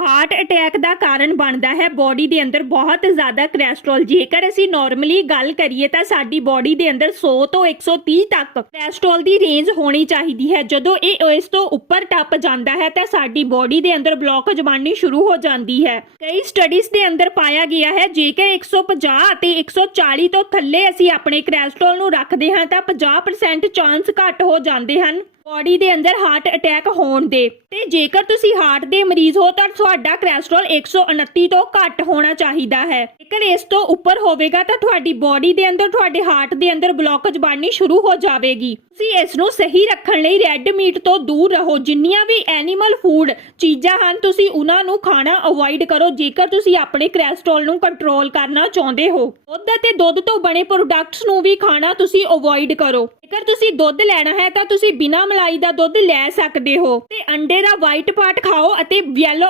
Heart attack ਦਾ ਕਾਰਨ ਬਣਦਾ ਹੈ। ਬਾਡੀ ਦੇ ਅੰਦਰ ਬਹੁਤ ਜ਼ਿਆਦਾ ਕੋਲੇਸਟ੍ਰੋਲ ਜੇਕਰ ਅਸੀਂ ਨਾਰਮਲੀ ਗੱਲ ਕਰੀਏ ਤਾਂ ਸਾਡੀ ਬਾਡੀ ਦੇ ਅੰਦਰ 100 ਤੋਂ 130 ਤੱਕ ਕੋਲੇਸਟ੍ਰੋਲ ਦੀ ਰੇਂਜ ਹੋਣੀ ਚਾਹੀਦੀ ਹੈ। ਜਦੋਂ ਇਹ ਇਸ ਤੋਂ ਉੱਪਰ ਟੱਪ ਜਾਂਦਾ ਹੈ ਤਾਂ ਸਾਡੀ ਬਾਡੀ ਦੇ ਅੰਦਰ ਬਲੌਕੇਜ ਬਣਨੀ ਸ਼ੁਰੂ ਹੋ ਜਾਂਦੀ ਹੈ। ਕਈ ਸਟੱਡੀਜ਼ ਦੇ ਅੰਦਰ ਪਾਇਆ ਗਿਆ ਹੈ, ਜੇਕਰ 150 ਅਤੇ 140 ਤੋਂ ਥੱਲੇ ਅਸੀਂ ਆਪਣੇ ਕੋਲੇਸਟ੍ਰੋਲ ਨੂੰ ਰੱਖਦੇ ਹਾਂ ਤਾਂ 50% ਚਾਂਸ ਘੱਟ ਹੋ ਜਾਂਦੇ ਹਨ। ਬਾਡੀ ਦੇ ਅੰਦਰ ਹਾਰਟ ਅਟੈਕ ਹੋਣ ਦੇ। ਤੇ ਜੇਕਰ ਤੁਸੀਂ ਹਾਰਟ ਦੇ ਮਰੀਜ਼ ਹੋ, ਤਾਂ ਤੁਹਾਡਾ ਕੋਲੇਸਟ੍ਰੋਲ 129 ਤੋਂ ਘੱਟ ਹੋਣਾ ਚਾਹੀਦਾ ਹੈ। ਜੇਕਰ ਇਸ ਤੋਂ ਉੱਪਰ ਹੋਵੇਗਾ, ਤਾਂ ਤੁਹਾਡੀ ਬਾਡੀ ਦੇ ਅੰਦਰ, ਤੁਹਾਡੇ ਹਾਰਟ ਦੇ ਅੰਦਰ ਬਲੌਕੇਜ ਬਣਨੀ ਸ਼ੁਰੂ ਹੋ ਜਾਵੇਗੀ। ਤੁਸੀਂ ਇਸ ਨੂੰ ਸਹੀ ਰੱਖਣ ਲਈ ਰੈੱਡ ਮੀਟ ਤੋਂ ਦੂਰ ਰਹੋ। ਜਿੰਨੀਆਂ ਵੀ ਐਨੀਮਲ ਫੂਡ ਚੀਜ਼ਾਂ ਹਨ, ਤੁਸੀਂ ਉਹਨਾਂ ਨੂੰ ਖਾਣਾ ਅਵੋਇਡ ਕਰੋ। ਜੇਕਰ ਤੁਸੀਂ ਆਪਣੇ ਕੋਲੇਸਟ੍ਰੋਲ ਨੂੰ ਕੰਟਰੋਲ ਕਰਨਾ ਚਾਹੁੰਦੇ ਹੋ, ਦੁੱਧ ਅਤੇ ਦੁੱਧ ਤੋਂ ਬਣੇ ਪ੍ਰੋਡਕਟਸ ਨੂੰ ਵੀ ਖਾਣਾ ਤੁਸੀਂ ਅਵੋਇਡ ਕਰੋ। ਜੇਕਰ ਤੁਸੀਂ ਦੁੱਧ ਲੈਣਾ ਹੈ, ਤਾਂ ਤੁਸੀਂ ਬਿਨਾਂ ਮਲਾਈ ਦਾ ਦੁੱਧ ਲੈ ਸਕਦੇ ਹੋ ਤੇ ਅੰਡੇ ਦਾ ਵਾਈਟ ਪਾਰਟ ਖਾਓ ਅਤੇ ਯੈਲੋ